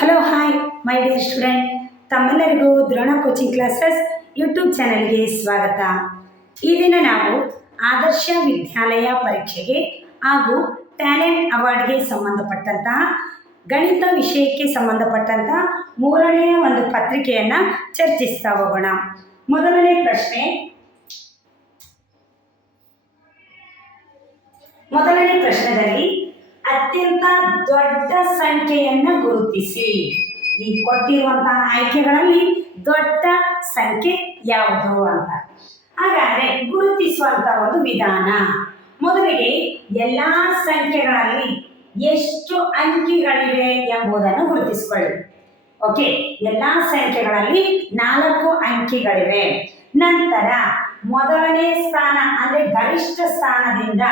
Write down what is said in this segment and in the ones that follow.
Hello hi my dear student, ತಮ್ಮೆಲ್ಲರಿಗೂ Drona coaching classes YouTube ಚಾನಲ್ಗೆ ಸ್ವಾಗತ. ಈ ದಿನ ನಾವು ಆದರ್ಶ ವಿದ್ಯಾಲಯ ಪರೀಕ್ಷೆಗೆ ಹಾಗೂ ಟ್ಯಾಲೆಂಟ್ ಅವಾರ್ಡ್ಗೆ ಸಂಬಂಧಪಟ್ಟಂತಹ ಗಣಿತ ವಿಷಯಕ್ಕೆ ಸಂಬಂಧಪಟ್ಟಂತಹ ಮೂರನೆಯ ಒಂದು ಪತ್ರಿಕೆಯನ್ನು ಚರ್ಚಿಸ್ತಾ ಹೋಗೋಣ. ಮೊದಲನೇ ಪ್ರಶ್ನೆಯಲ್ಲಿ ಅತ್ಯಂತ ದೊಡ್ಡ ಸಂಖ್ಯೆಯನ್ನು ಗುರುತಿಸಿ. ಈ ಕೊಟ್ಟಿರುವಂತಹ ಆಯ್ಕೆಗಳಲ್ಲಿ ದೊಡ್ಡ ಸಂಖ್ಯೆ ಯಾವುದು ಅಂತ. ಹಾಗಾದ್ರೆ ಗುರುತಿಸುವಂತ ಒಂದು ವಿಧಾನ, ಮೊದಲಿಗೆ ಎಲ್ಲ ಸಂಖ್ಯೆಗಳಲ್ಲಿ ಎಷ್ಟು ಅಂಕಿಗಳಿವೆ ಎಂಬುದನ್ನು ಗುರುತಿಸಿಕೊಳ್ಳಿ. ಓಕೆ, ಎಲ್ಲ ಸಂಖ್ಯೆಗಳಲ್ಲಿ 4 ಅಂಕಿಗಳಿವೆ. ನಂತರ ಮೊದಲನೇ ಸ್ಥಾನ ಅಂದ್ರೆ ಗರಿಷ್ಠ ಸ್ಥಾನದಿಂದ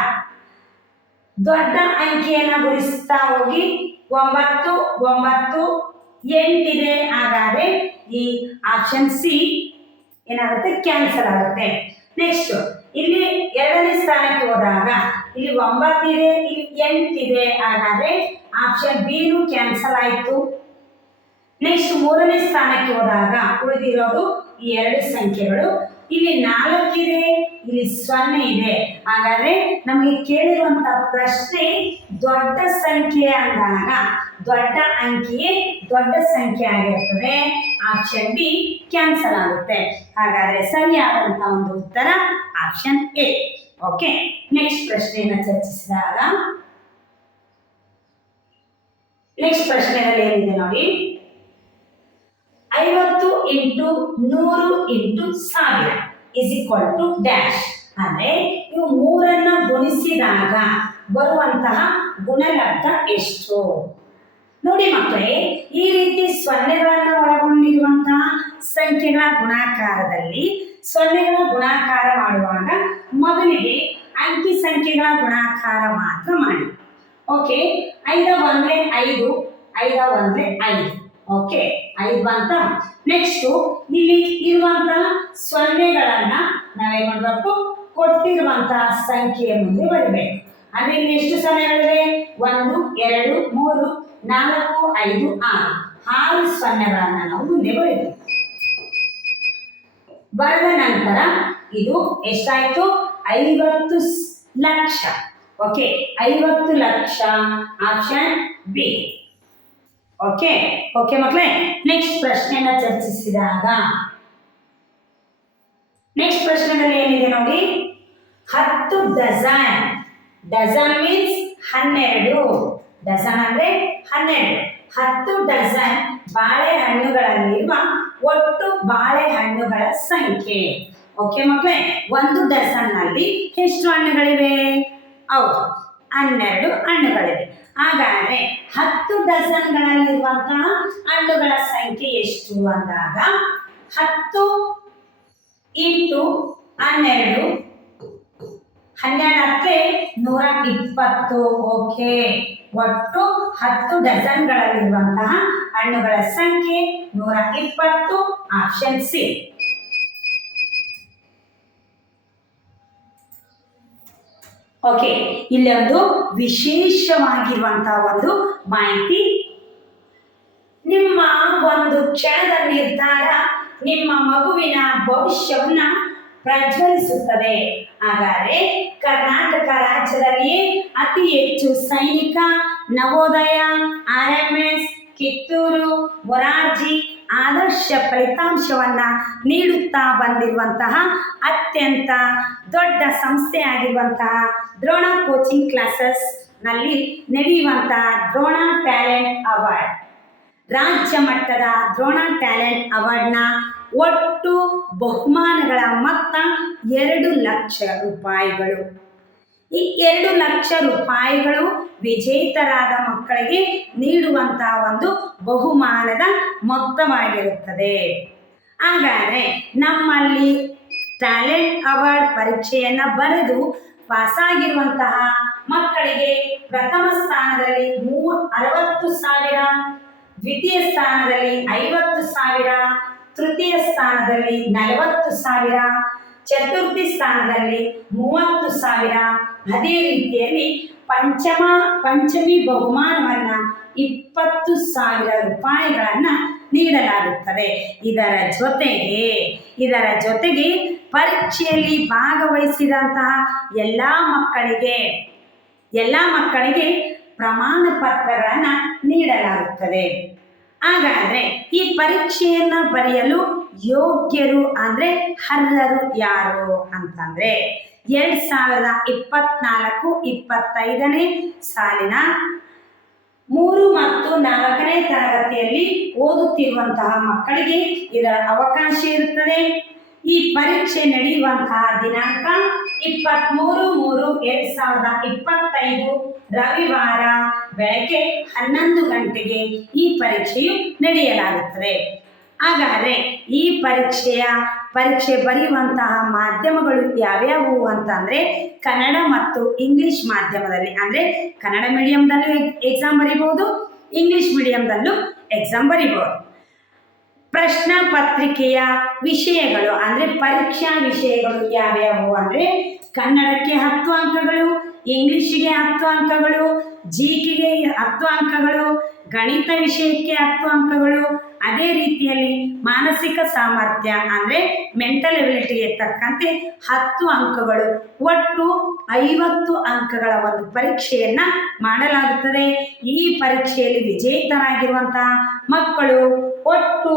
ದೊಡ್ಡ ಅಂಕಿಯನ್ನು ಗುರುತಿಸ್ತಾ ಹೋಗಿ 9, 9, 8 ಇದೆ. ಹಾಗಾದ್ರೆ ಈ ಆಪ್ಷನ್ ಸಿ ಏನಾಗುತ್ತೆ, ಕ್ಯಾನ್ಸಲ್ ಆಗುತ್ತೆ. ನೆಕ್ಸ್ಟ್ ಇಲ್ಲಿ ಎರಡನೇ ಸ್ಥಾನಕ್ಕೆ ಹೋದಾಗ ಇಲ್ಲಿ 9 ಇದೆ, ಇಲ್ಲಿ 8 ಇದೆ. ಹಾಗಾದ್ರೆ ಆಪ್ಷನ್ ಬಿ ನು ಕ್ಯಾನ್ಸಲ್ ಆಯಿತು. ನೆಕ್ಸ್ಟ್ ಮೂರನೇ ಸ್ಥಾನಕ್ಕೆ ಹೋದಾಗ ಉಳಿದಿರೋದು ಈ 2 ಸಂಖ್ಯೆಗಳು. ಇಲ್ಲಿ 4 ಇದೆ, ಇಲ್ಲಿ 0 ಇದೆ. ಹಾಗಾದ್ರೆ ನಮಗೆ ಕೇಳಿರುವಂತಹ ಪ್ರಶ್ನೆ ದೊಡ್ಡ ಸಂಖ್ಯೆ ಅಂದಾಗ ದೊಡ್ಡ ಅಂಕಿಯೇ ದೊಡ್ಡ ಸಂಖ್ಯೆ ಆಗಿರುತ್ತದೆ. ಆಪ್ಷನ್ ಬಿ ಕ್ಯಾನ್ಸಲ್ ಆಗುತ್ತೆ. ಹಾಗಾದ್ರೆ ಸರಿಯಾದಂತಹ ಒಂದು ಉತ್ತರ ಆಪ್ಷನ್ ಎ. ಓಕೆ, ನೆಕ್ಸ್ಟ್ ಪ್ರಶ್ನೆಯನ್ನು ಚರ್ಚಿಸಿದಾಗ ನೆಕ್ಸ್ಟ್ ಪ್ರಶ್ನೆಯಲ್ಲಿ ಏನಿದೆ ನೋಡಿ, 50 × 100 × 1000 ಇಸ್ ಈಕ್ವಲ್ ಟು ಡ್ಯಾಶ್. ಅಂದ್ರೆ ಇವು ಮೂರನ್ನ ಗುಣಿಸಿದಾಗ ಬರುವಂತಹ ಗುಣಲಬ್ಧ ಎಷ್ಟು? ನೋಡಿ ಮಕ್ಕಳೇ, ಈ ರೀತಿ ಸೊನ್ನೆಗಳನ್ನು ಒಳಗೊಂಡಿರುವಂತಹ ಸಂಖ್ಯೆಗಳ ಗುಣಾಕಾರದಲ್ಲಿ ಸೊನ್ನೆಗಳ ಗುಣಾಕಾರ ಮಾಡುವಾಗ ಮೊದಲಿಗೆ ಅಂಕಿ ಸಂಖ್ಯೆಗಳ ಗುಣಾಕಾರ ಮಾತ್ರ ಮಾಡಿ. ಓಕೆ, 5 1 5, 5 1 5. ಓಕೆ, 5 ಬಂತ. ನೆಕ್ಸ್ಟ್ ಇಲ್ಲಿ ಇರುವಂತಹ ಸೊನ್ನೆಗಳನ್ನ ನಾವೇನ್ ಮಾಡಬೇಕು, ಕೊಟ್ಟಿರುವಂತಹ ಸಂಖ್ಯೆಯ ಮುಂದೆ ಬರಬೇಕು. ಅಂದ್ರೆ ಇಲ್ಲಿ ಎಷ್ಟು ಸೊನ್ನೆಗಳಿವೆ? 1 2 3 4 5 6 ಸೊನ್ನೆಗಳನ್ನ ನಾವು ಮುಂದೆ ಬರೀಬೇಕು. ಬರೆದ ನಂತರ ಇದು ಎಷ್ಟಾಯ್ತು? 50 lakh. Okay, 50 lakh option B. Okay okay ಮಕ್ಕಳೇ, ನೆಕ್ಸ್ಟ್ ಪ್ರಶ್ನೆಯನ್ನ ಚರ್ಚಿಸಿದಾಗ ನೆಕ್ಸ್ಟ್ ಪ್ರಶ್ನೆಯಲ್ಲಿ ಏನಿದೆ ನೋಡಿ, 10 ಡಜನ್. Dozen means 12. ಡಜನ್ ಅಂದ್ರೆ 12. 10 ಡಜನ್ ಬಾಳೆಹಣ್ಣುಗಳಲ್ಲಿರುವ ಒಟ್ಟು ಬಾಳೆಹಣ್ಣುಗಳ ಸಂಖ್ಯೆ. ಓಕೆ ಮಕ್ಕಳೇ, 1 ಡಜನ್ ನಲ್ಲಿ ಎಷ್ಟು ಹಣ್ಣುಗಳಿವೆ? ಹೌದು, 12 ಹಣ್ಣುಗಳಿವೆ. ಹಾಗಾದ್ರೆ 10 ಡಜನ್ಗಳಲ್ಲಿರುವಂತಹ ಹಣ್ಣುಗಳ ಸಂಖ್ಯೆ ಎಷ್ಟು ಅಂದಾಗ 10 × 12 12 120. ಓಕೆ, ಒಟ್ಟು 10 ಡಜನ್ಗಳಲ್ಲಿರುವಂತಹ ಹಣ್ಣುಗಳ ಸಂಖ್ಯೆ 120. Option C. ಓಕೆ, ಇಲ್ಲಿ ಒಂದು ವಿಶೇಷವಾಗಿರುವಂತಹ ಒಂದು ಮಾಹಿತಿ. ನಿಮ್ಮ ಒಂದು ಕ್ಷಣದ ನಿರ್ಧಾರ ನಿಮ್ಮ ಮಗುವಿನ ಭವಿಷ್ಯವನ್ನ ಪ್ರಜ್ವಲಿಸುತ್ತದೆ. ಹಾಗಾದ್ರೆ ಕರ್ನಾಟಕ ರಾಜ್ಯದಲ್ಲಿಯೇ ಅತಿ ಹೆಚ್ಚು ಸೈನಿಕ, ನವೋದಯ, RMS, ಕಿತ್ತೂರು, ಮೊರಾರ್ಜಿ ಆದರ್ಶ ಫಲಿತಾಂಶವನ್ನ ನೀಡುತ್ತಾ ಬಂದಿರುವಂತಹ ಅತ್ಯಂತ ದೊಡ್ಡ ಸಂಸ್ಥೆಯಾಗಿರುವಂತಹ ದ್ರೋಣ ಕೋಚಿಂಗ್ ಕ್ಲಾಸಸ್ ನಲ್ಲಿ ನಡೆಯುವಂತಹ ದ್ರೋಣ ಟ್ಯಾಲೆಂಟ್ ಅವಾರ್ಡ್, ರಾಜ್ಯ ಮಟ್ಟದ ದ್ರೋಣ ಟ್ಯಾಲೆಂಟ್ ಅವಾರ್ಡ್ನ ಒಟ್ಟು ಬಹುಮಾನಗಳ ಮೊತ್ತ 2 ಲಕ್ಷ ರೂಪಾಯಿಗಳು. ಈ 2 ಲಕ್ಷ ರೂಪಾಯಿಗಳು ವಿಜೇತರಾದ ಮಕ್ಕಳಿಗೆ ನೀಡುವಂತಹ ಒಂದು ಬಹುಮಾನದ ಮೊತ್ತವಾಗಿರುತ್ತದೆ. ಹಾಗಾದರೆ ನಮ್ಮಲ್ಲಿ ಟ್ಯಾಲೆಂಟ್ ಅವಾರ್ಡ್ ಪರೀಕ್ಷೆಯನ್ನು ಬರೆದು ಪಾಸಾಗಿರುವಂತಹ ಮಕ್ಕಳಿಗೆ ಪ್ರಥಮ ಸ್ಥಾನದಲ್ಲಿ 60,000, ದ್ವಿತೀಯ ಸ್ಥಾನದಲ್ಲಿ 50,000, ತೃತೀಯ ಸ್ಥಾನದಲ್ಲಿ 40,000, ಚತುರ್ಥಿ ಸ್ಥಾನದಲ್ಲಿ 30,000. ಅದೇ ರೀತಿಯಲ್ಲಿ ಪಂಚಮಿ ಬಹುಮಾನವನ್ನ 20,000 ರೂಪಾಯಿಗಳನ್ನು ನೀಡಲಾಗುತ್ತದೆ. ಇದರ ಜೊತೆಗೆ ಪರೀಕ್ಷೆಯಲ್ಲಿ ಭಾಗವಹಿಸಿದಂತಹ ಎಲ್ಲ ಮಕ್ಕಳಿಗೆ ಪ್ರಮಾಣ ಪತ್ರಗಳನ್ನು ನೀಡಲಾಗುತ್ತದೆ. ಹಾಗಾದರೆ ಈ ಪರೀಕ್ಷೆಯನ್ನು ಬರೆಯಲು ಯೋಗ್ಯರು ಅಂದರೆ ಅರ್ಹರು ಯಾರು ಅಂತಂದರೆ 2024-25ನೇ ಸಾಲಿನ 3 ಮತ್ತು 4ನೇ ತರಗತಿಯಲ್ಲಿ ಓದುತ್ತಿರುವಂತಹ ಮಕ್ಕಳಿಗೆ ಇದರ ಅವಕಾಶ ಇರುತ್ತದೆ. ಈ ಪರೀಕ್ಷೆ ನಡೆಯುವಂತಹ ದಿನಾಂಕ 23/3/2025 ರವಿವಾರ ಬೆಳಗ್ಗೆ 11 ಗಂಟೆಗೆ ಈ ಪರೀಕ್ಷೆಯು ನಡೆಯಲಾಗುತ್ತದೆ. ಹಾಗಾದರೆ ಈ ಪರೀಕ್ಷೆ ಬರೆಯುವಂತಹ ಮಾಧ್ಯಮಗಳು ಯಾವ್ಯಾವು ಅಂತಂದರೆ ಕನ್ನಡ ಮತ್ತು ಇಂಗ್ಲಿಷ್ ಮಾಧ್ಯಮದಲ್ಲಿ, ಅಂದರೆ ಕನ್ನಡ ಮೀಡಿಯಂದಲ್ಲೂ ಎಕ್ಸಾಮ್ ಬರೀಬಹುದು, ಇಂಗ್ಲಿಷ್ ಮೀಡಿಯಂದಲ್ಲೂ ಎಕ್ಸಾಮ್ ಬರೀಬಹುದು. ಪ್ರಶ್ನೆ ಪತ್ರಿಕೆಯ ವಿಷಯಗಳು ಅಂದರೆ ಪರೀಕ್ಷಾ ವಿಷಯಗಳು ಯಾವ್ಯಾವು ಅಂದರೆ ಕನ್ನಡಕ್ಕೆ 10 ಅಂಕಗಳು, ಇಂಗ್ಲಿಷಿಗೆ 10 ಅಂಕಗಳು, ಜಿಕೆಗೆ 10 ಅಂಕಗಳು, ಗಣಿತ ವಿಷಯಕ್ಕೆ 10 ಅಂಕಗಳು, ಅದೇ ರೀತಿಯಲ್ಲಿ ಮಾನಸಿಕ ಸಾಮರ್ಥ್ಯ ಅಂದರೆ ಮೆಂಟಲ್ ಎಬಿಲಿಟಿಗೆ ತಕ್ಕಂತೆ 10 ಅಂಕಗಳು, ಒಟ್ಟು 50 ಅಂಕಗಳ ಒಂದು ಪರೀಕ್ಷೆಯನ್ನು ಮಾಡಲಾಗುತ್ತದೆ. ಈ ಪರೀಕ್ಷೆಯಲ್ಲಿ ವಿಜೇತರಾಗಿರುವಂತಹ ಮಕ್ಕಳು ಒಟ್ಟು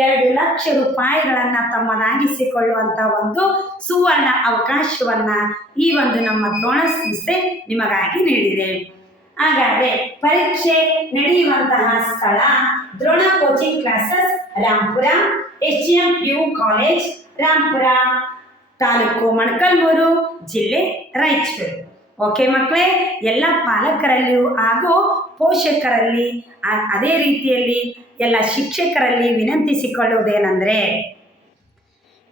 2 ಲಕ್ಷ ರೂಪಾಯಿಗಳನ್ನು ತಮ್ಮದಾಗಿಸಿಕೊಳ್ಳುವಂಥ ಒಂದು ಸುವರ್ಣ ಅವಕಾಶವನ್ನು ಈ ಒಂದು ನಮ್ಮ ದ್ರೋಣ ಸಂಸ್ಥೆ ನಿಮಗಾಗಿ ನೀಡಿದೆ. ಹಾಗಾದರೆ ಪರೀಕ್ಷೆ ನಡೆಯುವಂತಹ ಸ್ಥಳ Drona coaching classes, Rampura, HMPU college, Rampura, ತಾಲೂಕು ಮೊಳಕಾಲ್ಮೂರು, ಜಿಲ್ಲೆ ರಾಯಚೂರು. ಓಕೆ ಮಕ್ಕಳೇ, ಎಲ್ಲ ಪಾಲಕರಲ್ಲಿಯೂ ಹಾಗೂ ಪೋಷಕರಲ್ಲಿ ಅದೇ ರೀತಿಯಲ್ಲಿ ಎಲ್ಲ ಶಿಕ್ಷಕರಲ್ಲಿ ವಿನಂತಿಸಿಕೊಳ್ಳುವುದೇನೆಂದರೆ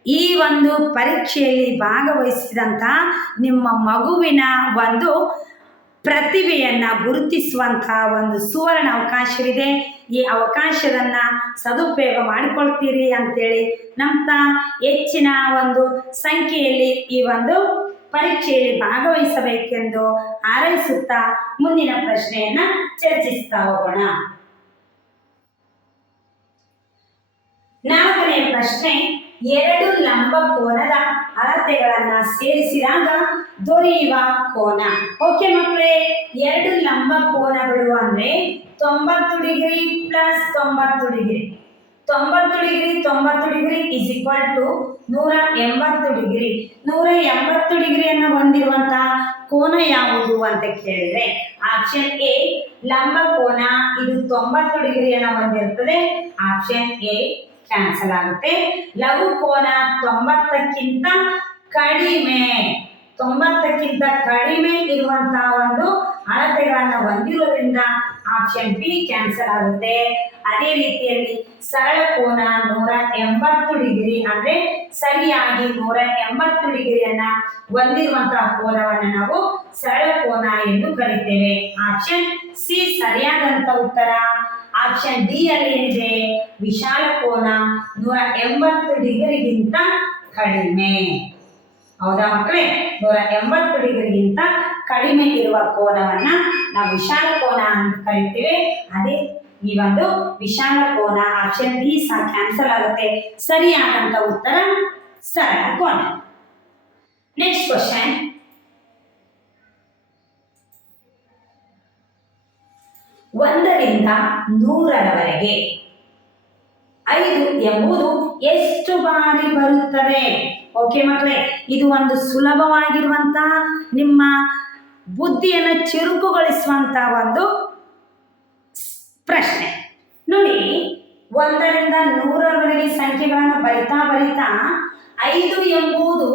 ಈ ಒಂದು ಪರೀಕ್ಷೆಯಲ್ಲಿ ಭಾಗವಹಿಸಿದಂಥ ನಿಮ್ಮ ಮಗುವಿನ ಒಂದು ಪ್ರತಿಭೆಯನ್ನು ಗುರುತಿಸುವಂಥ ಒಂದು ಸುವರ್ಣ ಅವಕಾಶವಿದೆ. ಈ ಅವಕಾಶವನ್ನು ಸದುಪಯೋಗ ಮಾಡಿಕೊಳ್ತೀರಿ ಅಂತೇಳಿ ನಂಬ್ತಾ ಹೆಚ್ಚಿನ ಒಂದು ಸಂಖ್ಯೆಯಲ್ಲಿ ಈ ಒಂದು ಪರೀಕ್ಷೆಯಲ್ಲಿ ಭಾಗವಹಿಸಬೇಕೆಂದು ಹಾರೈಸುತ್ತಾ ಮುಂದಿನ ಪ್ರಶ್ನೆಯನ್ನು ಚರ್ಚಿಸ್ತಾ ಹೋಗೋಣ. 4ನೇ ಪ್ರಶ್ನೆ, 2 ಲಂಬಕೋನದ ಅಳತೆಗಳನ್ನು ಸೇರಿಸಿದಾಗ ದೊರೆಯುವ ಕೋನ. ಓಕೆ ಮಕ್ಕಳೇ, 2 ಲಂಬಕೋನಗಳು ಅಂದರೆ 90 degree plus 90 degree, 90 degree 90 degree is equal to 180 degree. 180 ಡಿಗ್ರಿಯನ್ನು ಹೊಂದಿರುವಂತಹ ಕೋನ ಯಾವುದು ಅಂತ ಕೇಳಿದರೆ ಆಪ್ಷನ್ ಎ ಲಂಬಕೋನ, ಇದು 90 ಡಿಗ್ರಿಯನ್ನು ಹೊಂದಿರುತ್ತದೆ. ಆಪ್ಷನ್ ಎ ಕ್ಯಾನ್ಸಲ್ ಆಗುತ್ತೆ. ಲಘು ಕೋನ 90ಕ್ಕಿಂತ ಕಡಿಮೆ ಇರುವಂತಹ ಒಂದು ಅಳತೆಗಳನ್ನು ಹೊಂದಿರುವುದರಿಂದ ಆಪ್ಷನ್ ಬಿ ಕ್ಯಾನ್ಸಲ್ ಆಗುತ್ತೆ. ಅದೇ ರೀತಿಯಲ್ಲಿ ಸರಳ ಕೋನ 180 ಡಿಗ್ರಿ ಅಂದರೆ ಸರಿಯಾಗಿ 180 ಡಿಗ್ರಿಯನ್ನು ಹೊಂದಿರುವಂತಹ ಕೋನವನ್ನು ನಾವು ಸರಳ ಕೋನ ಎಂದು ಕರೀತೇವೆ. ಆಪ್ಷನ್ ಸಿ ಸರಿಯಾದಂಥ ಉತ್ತರ. ಆಪ್ಷನ್ ಡಿ ಅಲ್ಲಿ ಏನಿದೆ, ವಿಶಾಲ ಕೋನ 180 ಡಿಗ್ರಿಗಿಂತ ಕಡಿಮೆ. ಹೌದಾ ಮಕ್ಕಳೇ, 180 ಡಿಗ್ರಿಗಿಂತ ಕಡಿಮೆ ಇರುವ ಕೋನವನ್ನು ನಾವು ವಿಶಾಲ ಕೋನ ಅಂತ ಕರಿತೇವೆ. ಅದೇ ಈ ಒಂದು ವಿಶಾಲ ಕೋನ ಆಪ್ಷನ್ ಡಿ ಸಹ ಕ್ಯಾನ್ಸಲ್ ಆಗುತ್ತೆ. ಸರಿಯಾದಂಥ ಉತ್ತರ ಸರಳ ಕೋನ. ನೆಕ್ಸ್ಟ್ ಕ್ವಶನ್, 1ರಿಂದ 100ರವರೆಗೆ 5 ಎಂಬುದು ಎಷ್ಟು ಬಾರಿ ಬರುತ್ತದೆ? ಓಕೆ ಮಕ್ಕಳೇ, ಇದು ಒಂದು ಸುಲಭವಾಗಿರುವಂತಹ ನಿಮ್ಮ ಬುದ್ಧಿಯನ್ನು ಚುರುಕುಗೊಳಿಸುವಂತ ಒಂದು ಪ್ರಶ್ನೆ. ನೋಡಿ, 1ರಿಂದ 100ರವರೆಗೆ ಸಂಖ್ಯೆಗಳನ್ನು ಬರಿತಾ 5 ಎಂಬುದು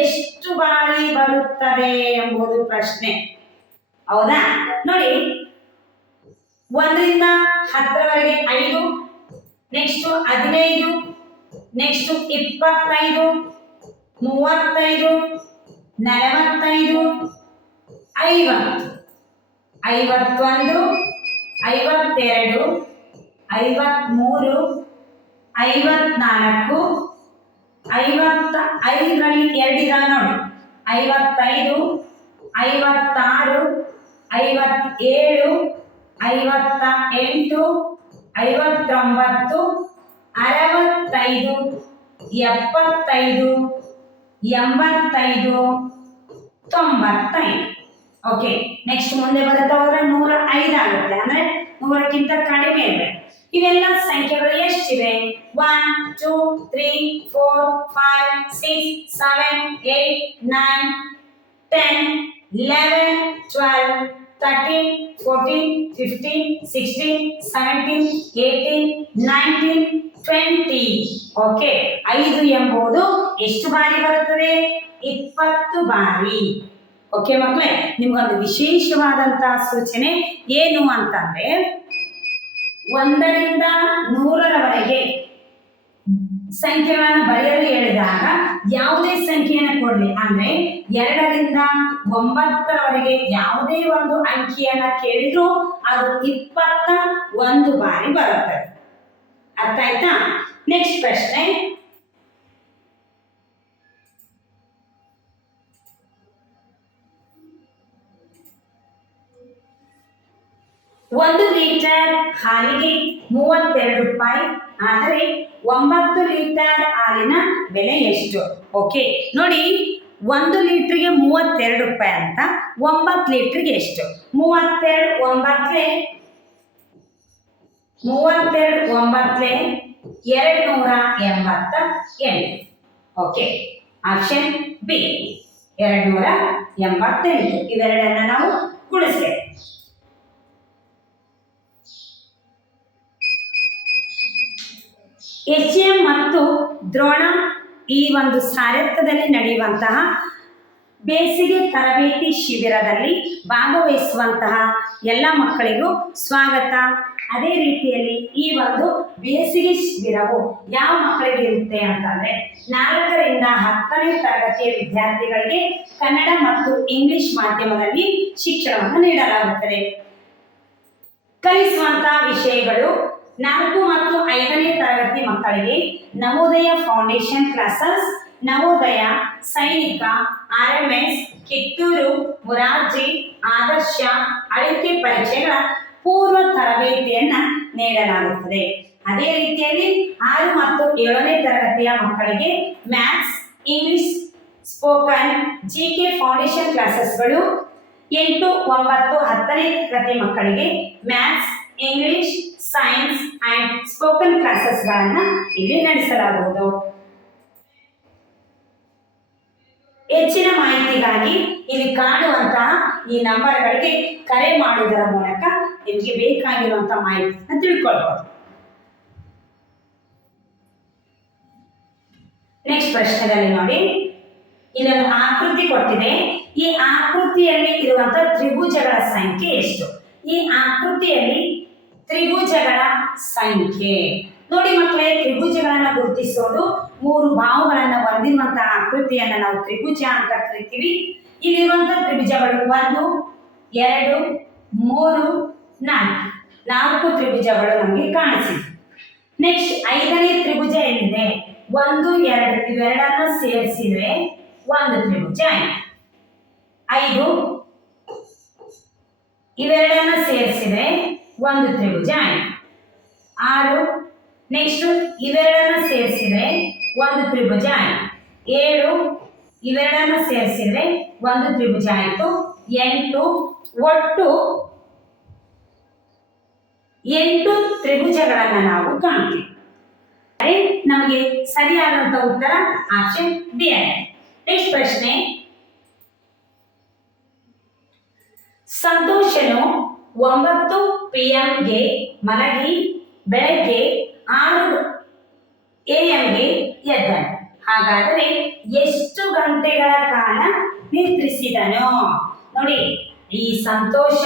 ಎಷ್ಟು ಬಾರಿ ಬರುತ್ತದೆ ಎಂಬುದು ಪ್ರಶ್ನೆ. ಹೌದಾ? ನೋಡಿ, 1ರಿಂದ 10ರವರೆಗೆ 5, ನೆಕ್ಸ್ಟ್ 15, ನೆಕ್ಸ್ಟ್ 25, 35, 45, 50, 51, 52, 53, 54, 55ರಲ್ಲಿ 2 ಇದಾವೆ ನೋಡಿ, 55, 56, 57, 58 59 65 75 85 95. ಓಕೆ, ನೆಕ್ಸ್ಟ್ ಮುಂದೆ ಬರುತ್ತಾ ಹೋದ್ರೆ 105 ಆಗುತ್ತೆ, ಅಂದ್ರೆ 100ಕ್ಕಿಂತ ಕಡಿಮೆ ಇವೆ. ಇವೆಲ್ಲ ಸಂಖ್ಯೆಗಳು ಎಷ್ಟಿವೆ? 1 2 3 4 5 6 7 8 9 10 11 12 13 14 15 16 17 18 19 20. ಓಕೆ, 5 ಎಂಬುದು ಎಷ್ಟು ಬಾರಿ ಬರುತ್ತದೆ? 20 ಬಾರಿ. ಓಕೆ ಮಕ್ಕಳೇ, ನಿಮ್ಗೊಂದು ವಿಶೇಷವಾದಂತಹ ಸೂಚನೆ ಏನು ಅಂತಂದ್ರೆ, 1ರಿಂದ 100ರವರೆಗೆ ಸಂಖ್ಯೆಗಳನ್ನು ಬರೆಯಲು ಹೇಳಿದಾಗ ಯಾವುದೇ ಸಂಖ್ಯೆಯನ್ನು ಕೊಡಲಿ, ಅಂದ್ರೆ 2ರಿಂದ 9ರವರೆಗೆ ಯಾವುದೇ ಒಂದು ಅಂಕಿಯನ್ನ ಕೇಳಿದ್ರು ಅದು 21 ಬಾರಿ ಬರುತ್ತದೆ. ಅರ್ಥ ಆಯ್ತಾ? ನೆಕ್ಸ್ಟ್ ಪ್ರಶ್ನೆ, ಒಂದು ಲೀಟರ್ ಹಾಲಿಗೆ 32 ರೂಪಾಯಿ, ಆದರೆ 9 ಲೀಟರ್ ಹಾಲಿನ ಬೆಲೆ ಎಷ್ಟು? ಓಕೆ ನೋಡಿ, 1 ಲೀಟರ್ಗೆ 32 ರೂಪಾಯಿ ಅಂತ, 9 ಲೀಟರ್ಗೆ ಎಷ್ಟು? 32 9 288. Okay, option B 288. ಇವೆರಡನ್ನ ನಾವು ಗುಣಿಸ್ತೇವೆ. HM ಮತ್ತು ದ್ರೋಣ ಈ ಒಂದು ಸಾರಥ್ಯದಲ್ಲಿ ನಡೆಯುವಂತಹ ಬೇಸಿಗೆ ತರಬೇತಿ ಶಿಬಿರದಲ್ಲಿ ಭಾಗವಹಿಸುವಂತಹ ಎಲ್ಲ ಮಕ್ಕಳಿಗೂ ಸ್ವಾಗತ. ಅದೇ ರೀತಿಯಲ್ಲಿ ಈ ಒಂದು ಬೇಸಿಗೆ ಶಿಬಿರವು ಯಾವ ಮಕ್ಕಳಿಗೆ ಇರುತ್ತೆ ಅಂತಂದ್ರೆ, 4ರಿಂದ 10ನೇ ತರಗತಿಯ ವಿದ್ಯಾರ್ಥಿಗಳಿಗೆ ಕನ್ನಡ ಮತ್ತು ಇಂಗ್ಲಿಷ್ ಮಾಧ್ಯಮದಲ್ಲಿ ಶಿಕ್ಷಣವನ್ನು ನೀಡಲಾಗುತ್ತದೆ. ಕಲಿಸುವಂತಹ ವಿಷಯಗಳು 4 ಮತ್ತು 5ನೇ ತರಗತಿ ಮಕ್ಕಳಿಗೆ ನವೋದಯ ಫೌಂಡೇಶನ್ ಕ್ಲಾಸಸ್, ನವೋದಯ, ಸೈನಿಕ, RMS, ಕಿತ್ತೂರು, ಮುರಾರ್ಜಿ, ಆದರ್ಶ, ಅಳಿಕೆ ಪರೀಕ್ಷೆಗಳ ಪೂರ್ವ ತರಬೇತಿಯನ್ನ ನೀಡಲಾಗುತ್ತದೆ. ಅದೇ ರೀತಿಯಲ್ಲಿ 6 ಮತ್ತು 7ನೇ ತರಗತಿಯ ಮಕ್ಕಳಿಗೆ maths, English, spoken, GK foundation ಕ್ಲಾಸಸ್ಗಳು, 8, 9, 10ನೇ ತರಗತಿ ಮಕ್ಕಳಿಗೆ maths, English, science and spoken ಕ್ಲಾಸಸ್ಗಳನ್ನ ಇಲ್ಲಿ ನಡೆಸಲಾಗುವುದು. ಹೆಚ್ಚಿನ ಮಾಹಿತಿಗಾಗಿ ಇಲ್ಲಿ ಕಾಣುವಂತಹ ಈ ನಂಬರ್ಗಳಿಗೆ ಕರೆ ಮಾಡುವುದರ ಮೂಲಕ ನಿಮಗೆ ಬೇಕಾಗಿರುವಂತಹ ಮಾಹಿತಿಯನ್ನು ತಿಳ್ಕೊಳ್ಬಹುದು. ನೆಕ್ಸ್ಟ್ ಪ್ರಶ್ನೆಯಲ್ಲಿ ನೋಡಿ, ಇಲ್ಲೊಂದು ಆಕೃತಿ ಕೊಟ್ಟಿದೆ. ಈ ಆಕೃತಿಯಲ್ಲಿ ಇರುವಂತಹ ತ್ರಿಭುಜಗಳ ಸಂಖ್ಯೆ ಎಷ್ಟು? ಈ ಆಕೃತಿಯಲ್ಲಿ ತ್ರಿಭುಜಗಳ ಸಂಖ್ಯೆ ನೋಡಿ ಮಕ್ಕಳೇ, ತ್ರಿಭುಜಗಳನ್ನ ಗುರುತಿಸೋದು 3 ಬಾಹುಗಳನ್ನ ಹೊಂದಿರುವಂತಹ ಆಕೃತಿಯನ್ನ ನಾವು ತ್ರಿಭುಜ ಅಂತ ಕರಿತೀವಿ. ಇಲ್ಲಿರುವಂತಹ ತ್ರಿಭುಜಗಳು 1 2 3 4 ತ್ರಿಭುಜಗಳು ನಮಗೆ ಕಾಣಿಸಿದೆ. ನೆಕ್ಸ್ಟ್ 5ನೇ ತ್ರಿಭುಜ ಏನಿದೆ, 1 2 ಇವೆರಡನ್ನ ಸೇರಿಸಿದ್ರೆ ಒಂದು ತ್ರಿಭುಜ ಆಯ್ತು. 5 ಇವೆರಡನ್ನ ಸೇರಿಸಿದ್ರೆ ಒಂದು ತ್ರಿಭುಜ ಆಯ್ತು. 6 ನೆಕ್ಸ್ಟ್ ಇವೆರಡನ್ನ ಸೇರಿಸಿದ್ರೆ ಒಂದು ತ್ರಿಭುಜ ಆಯ್ತು. 7 ಇವೆರಡನ್ನ ಸೇರಿಸಿದ್ರೆ ಒಂದು ತ್ರಿಭುಜ ಆಯ್ತು. 8 ಒಟ್ಟು 8 ತ್ರಿಭುಜಗಳನ್ನ ನಾವು ಕಾಣ್ತೀವಿ. ನಮಗೆ ಸರಿಯಾದಂತ ಉತ್ತರ ಆಪ್ಷನ್ ಬಿ ಆಗಿದೆ. ನೆಕ್ಸ್ಟ್ ಪ್ರಶ್ನೆ, ಸಂತೋಷನು 9 PM ಮಲಗಿ ಬೆಳಗ್ಗೆ 6 AM ಎದ್ದನು. ಹಾಗಾದರೆ ಎಷ್ಟು ಗಂಟೆಗಳ ಕಾಲ ನಿದ್ರಿಸಿದನು? ನೋಡಿ, ಈ ಸಂತೋಷ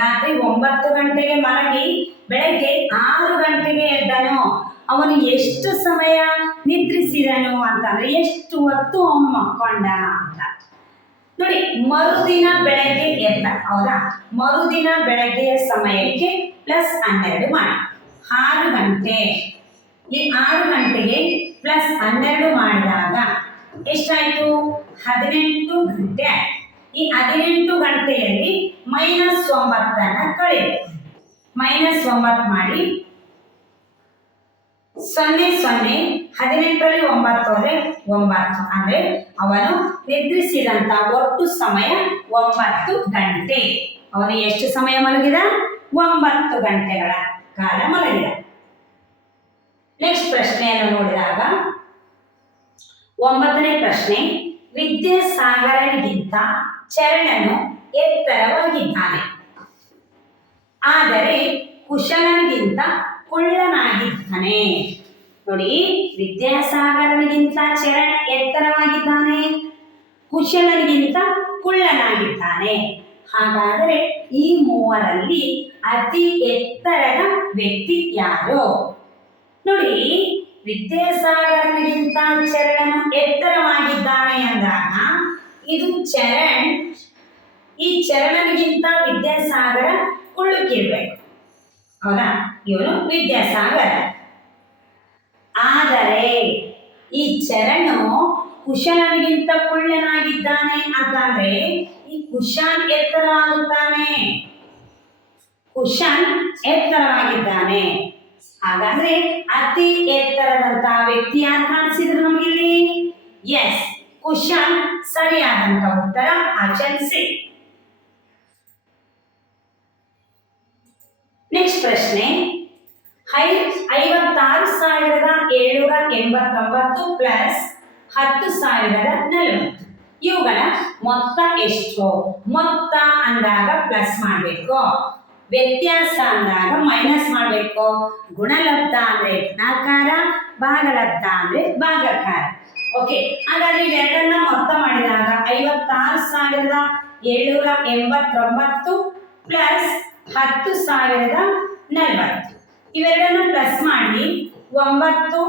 ರಾತ್ರಿ 9 ಗಂಟೆಗೆ ಮಲಗಿ ಬೆಳಗ್ಗೆ 6 ಗಂಟೆಗೆ ಎದ್ದನು. ಅವನು ಎಷ್ಟು ಸಮಯ ನಿದ್ರಿಸಿದನು ಅಂತಂದ್ರೆ ಎಷ್ಟು ಹೊತ್ತು ಅವನು ಮಕ್ಕೊಂಡ ಅಂತ ನೋಡಿ. ಮರುದಿನ ಬೆಳಗ್ಗೆ ಎದ್ದ, ಹೌದಾ? ಮರುದಿನ ಬೆಳಗ್ಗೆಯ ಸಮಯಕ್ಕೆ ಪ್ಲಸ್ 12 ಮಾಡಿ 6 ಗಂಟೆ. ಈ 6 ಗಂಟೆಗೆ ಪ್ಲಸ್ 12 ಮಾಡಿದಾಗ ಎಷ್ಟಾಯ್ತು? 18 ಗಂಟೆ. ಈ 18 ಗಂಟೆಯಲ್ಲಿ -9 ಕಳೆಯಿರಿ. -9 ಮಾಡಿ 0 0 18ರಲ್ಲಿ 9 ಹೋದ್ರೆ 9 ಅಂದ್ರೆ ಅವನು ನಿದ್ರಿಸಿದಂತ ಒಟ್ಟು ಸಮಯ 9 ಗಂಟೆ. ಅವನು ಎಷ್ಟು ಸಮಯ ಮಲಗಿದ? 9 ಗಂಟೆಗಳ ಕಾಲ ಮಲಗಿದ. ನೆಕ್ಸ್ಟ್ ಪ್ರಶ್ನೆಯನ್ನು ನೋಡಿದಾಗ 9ನೇ ಪ್ರಶ್ನೆ, ವಿದ್ಯಾಸಾಗರನಿಗಿಂತ ಚರಣನು ಎತ್ತರವಾಗಿದ್ದಾನೆ, ಆದರೆ ಕುಶಲನಿಗಿಂತ ಕುಳ್ಳನಾಗಿದ್ದಾನೆ. ನೋಡಿ, ವಿದ್ಯಾಸಾಗರನಿಗಿಂತ ಚರಣ್ ಎತ್ತರವಾಗಿದ್ದಾನೆ, ಕುಶಲನಿಗಿಂತ ಕುಳ್ಳನಾಗಿದ್ದಾನೆ. ಹಾಗಾದರೆ ಈ ಮೂವರಲ್ಲಿ ಅತಿ ಎತ್ತರದ ವ್ಯಕ್ತಿ ಯಾರು? ನೋಡಿ, ವಿದ್ಯಾಸಾಗರನಿಗಿಂತ ಚರಣನು ಎತ್ತರವಾಗಿದ್ದಾನೆ ಅಂದಾಗ ಇದು ಚರಣ್, ಈ ಚರಣನಿಗಿಂತ ವಿದ್ಯಾಸಾಗರ ಕುಳ್ಳಕ್ಕಿರ್ಬೇಕು, ಹೌದಾ? ಇವನು ವಿದ್ಯಾಸಾಗರ. ಆದರೆ ಈ ಚರಣು ಕುಶಲನಿಗಿಂತ ಕುಳ್ಳನಾಗಿದ್ದಾನೆ ಅಂತಂದ್ರೆ ಈ ಕುಶಾನ್ ಎತ್ತರವಾಗುತ್ತಾನೆ, ಕುಶಾನ್ ಎತ್ತರವಾಗಿದ್ದಾನೆ. ಹಾಗಾದ್ರೆ ಅತಿ ಎತ್ತರದಂತಹ ವ್ಯಕ್ತಿ ಯಾರು ಕಾಣಿಸಿದ್ರು ನಮಗಿಲ್ಲಿ? ಎಸ್, ಕುಶಾನ್ ಸರಿಯಾದಂತ ಉತ್ತರ, ಆಪ್ಷನ್ ಸಿ. ನೆಕ್ಸ್ಟ್ ಪ್ರಶ್ನೆ, 56,789 ಪ್ಲಸ್ 10,040 ಇವುಗಳ ಮೊತ್ತ ಎಷ್ಟು? ಮೊತ್ತ ಅಂದಾಗ ಪ್ಲಸ್ ಮಾಡಬೇಕು, ವ್ಯತ್ಯಾಸ ಅಂದಾಗ ಮೈನಸ್ ಮಾಡಬೇಕು, ಗುಣಲಬ್ಧ ಅಂದ್ರೆ ಗುಣಾಕಾರ, ಭಾಗಲಬ್ಧ ಅಂದ್ರೆ ಭಾಗಾಕಾರ. ಓಕೆ, ಹಾಗಾದ್ರೆ ಇವೆರಡನ್ನ ಮೊತ್ತ ಮಾಡಿದಾಗ 56,789 ಪ್ಲಸ್ 10,040 ಇವೆರಡನ್ನು ಪ್ಲಸ್ ಮಾಡಿ 9,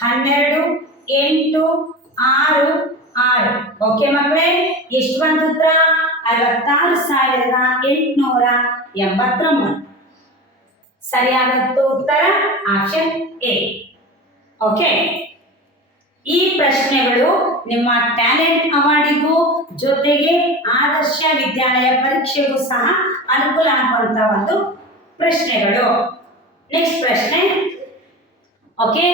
12, 8, 6, 6. ಓಕೆ ಮಕ್ಕಳೇ, ಎಷ್ಟು ಬಂತು ಉತ್ತರ? 66,889. ಸರಿಯಾದ ಉತ್ತರ ಆಪ್ಷನ್ ಎ. ಓಕೆ, ಈ ಪ್ರಶ್ನೆಗಳು ನಿಮ್ಮ ಟ್ಯಾಲೆಂಟ್ ಅವಾರ್ಡಿಗೂ ಜೊತೆಗೆ ಆದರ್ಶ ವಿದ್ಯಾಲಯ ಪರೀಕ್ಷೆಗೂ ಸಹ ಅನುಕೂಲ ಆಗುವಂತ ಒಂದು ಪ್ರಶ್ನೆಗಳು. ನೆಕ್ಸ್ಟ್ ಪ್ರಶ್ನೆ. ಓಕೆ,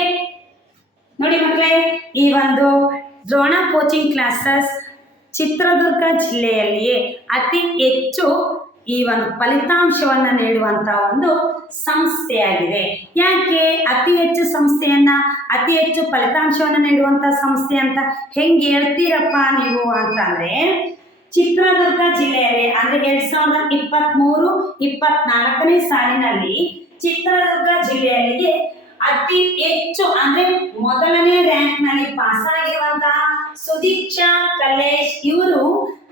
ನೋಡಿ ಮಕ್ಕಳೇ, ಈ ಒಂದು ದ್ರೋಣ ಕೋಚಿಂಗ್ ಕ್ಲಾಸಸ್ ಚಿತ್ರದುರ್ಗ ಜಿಲ್ಲೆಯಲ್ಲಿಯೇ ಅತಿ ಹೆಚ್ಚು ಈ ಒಂದು ಫಲಿತಾಂಶವನ್ನು ನೀಡುವಂತ ಒಂದು ಸಂಸ್ಥೆಯಾಗಿದೆ. ಯಾಕೆ ಅತಿ ಹೆಚ್ಚು ಸಂಸ್ಥೆಯನ್ನ, ಅತಿ ಹೆಚ್ಚು ಫಲಿತಾಂಶವನ್ನು ನೀಡುವಂತ ಸಂಸ್ಥೆ ಅಂತ ಹೆಂಗೆ ಹೇಳ್ತೀರಪ್ಪ ನೀವು ಅಂತಂದ್ರೆ, ಚಿತ್ರದುರ್ಗ ಜಿಲ್ಲೆಯಲ್ಲಿ ಅಂದ್ರೆ 2023-24ನೇ ಸಾಲಿನಲ್ಲಿ ಚಿತ್ರದುರ್ಗ ಜಿಲ್ಲೆಯಲ್ಲಿಗೆ ಅತಿ ಹೆಚ್ಚು ಅಂದ್ರೆ ಮೊದಲನೇ ರ್ಯಾಂಕ್ ನಲ್ಲಿ ಪಾಸ್ ಆಗಿರುವಂತಹ ಸುದೀಕ್ಷಾ ಕಲೇಶ್ ಇವರು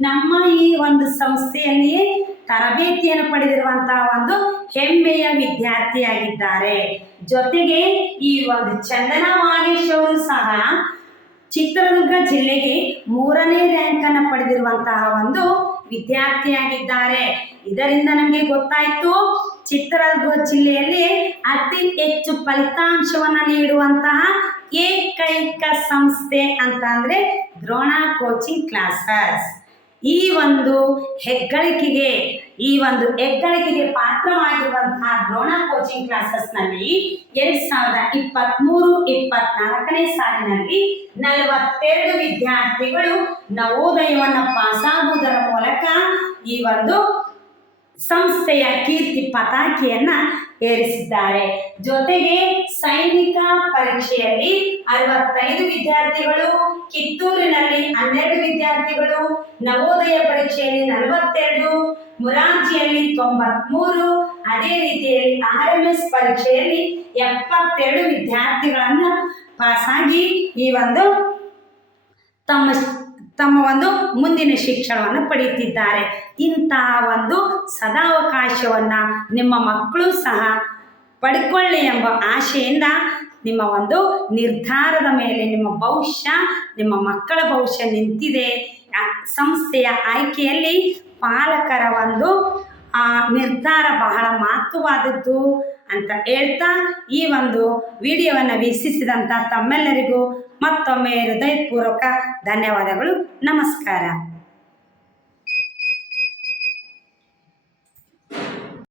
ನಮ್ಮ ಈ ಒಂದು ಸಂಸ್ಥೆಯಲ್ಲಿಯೇ ತರಬೇತಿಯನ್ನು ಪಡೆದಿರುವಂತಹ ಒಂದು ಹೆಮ್ಮೆಯ ವಿದ್ಯಾರ್ಥಿಯಾಗಿದ್ದಾರೆ. ಜೊತೆಗೆ ಈ ಒಂದು ಚಂದನಾ ವಾಗೇಶ್ ಅವರು ಸಹ ಚಿತ್ರದುರ್ಗ ಜಿಲ್ಲೆಗೆ 3ನೇ ರ್ಯಾಂಕ್ ಅನ್ನು ಪಡೆದಿರುವಂತಹ ಒಂದು ವಿದ್ಯಾರ್ಥಿಯಾಗಿದ್ದಾರೆ. ಇದರಿಂದ ನಮಗೆ ಗೊತ್ತಾಯ್ತು ಚಿತ್ರದುರ್ಗ ಜಿಲ್ಲೆಯಲ್ಲಿ ಅತಿ ಹೆಚ್ಚು ಫಲಿತಾಂಶವನ್ನು ನೀಡುವಂತಹ ಏಕೈಕ ಸಂಸ್ಥೆ ಅಂತ ಅಂದ್ರೆ ದ್ರೋಣ ಕೋಚಿಂಗ್ ಕ್ಲಾಸಸ್. ಈ ಒಂದು ಹೆಗ್ಗಳಿಕೆಗೆ ಪಾತ್ರವಾಗಿರುವಂತಹ ದ್ರೋಣ ಕೋಚಿಂಗ್ ಕ್ಲಾಸಸ್ ನಲ್ಲಿ 2023-24ನೇ ಸಾಲಿನಲ್ಲಿ 42 ವಿದ್ಯಾರ್ಥಿಗಳು ನವೋದಯವನ್ನು ಪಾಸಾಗುವುದರ ಮೂಲಕ ಈ ಒಂದು ಸಂಸ್ಥೆಯ ಕೀರ್ತಿ ಪತಾಕೆಯನ್ನ ಏರಿಸಿದ್ದಾರೆ. ಜೊತೆಗೆ ಸೈನಿಕ ಪರೀಕ್ಷೆಯಲ್ಲಿ 65 ವಿದ್ಯಾರ್ಥಿಗಳು, ಕಿತ್ತೂರಿನಲ್ಲಿ 12 ವಿದ್ಯಾರ್ಥಿಗಳು, ನವೋದಯ ಪರೀಕ್ಷೆಯಲ್ಲಿ 42, ಮುರಾರ್ಜಿಯಲ್ಲಿ 93, ಅದೇ ರೀತಿಯಲ್ಲಿ RMS ಪರೀಕ್ಷೆಯಲ್ಲಿ 72 ವಿದ್ಯಾರ್ಥಿಗಳನ್ನ ಪಾಸಾಗಿ ಈ ಒಂದು ತಮ್ಮ ಒಂದು ಮುಂದಿನ ಶಿಕ್ಷಣವನ್ನು ಪಡೆಯುತ್ತಿದ್ದಾರೆ. ಇಂತಹ ಒಂದು ಸದಾವಕಾಶವನ್ನು ನಿಮ್ಮ ಮಕ್ಕಳು ಸಹ ಪಡ್ಕೊಳ್ಳಿ ಎಂಬ ಆಶೆಯಿಂದ ನಿಮ್ಮ ಒಂದು ನಿರ್ಧಾರದ ಮೇಲೆ ನಿಮ್ಮ ಮಕ್ಕಳ ಭವಿಷ್ಯ ನಿಂತಿದೆ. ಸಂಸ್ಥೆಯ ಆಯ್ಕೆಯಲ್ಲಿ ಪಾಲಕರ ಒಂದು ನಿರ್ಧಾರ ಬಹಳ ಮಹತ್ವವಾದದ್ದು ಅಂತ ಹೇಳ್ತಾ ಈ ಒಂದು ವಿಡಿಯೋವನ್ನು ವೀಕ್ಷಿಸಿದಂಥ ತಮ್ಮೆಲ್ಲರಿಗೂ ಮತ್ತೊಮ್ಮೆ ಹೃದಯಪೂರ್ವಕ ಧನ್ಯವಾದಗಳು. ನಮಸ್ಕಾರ.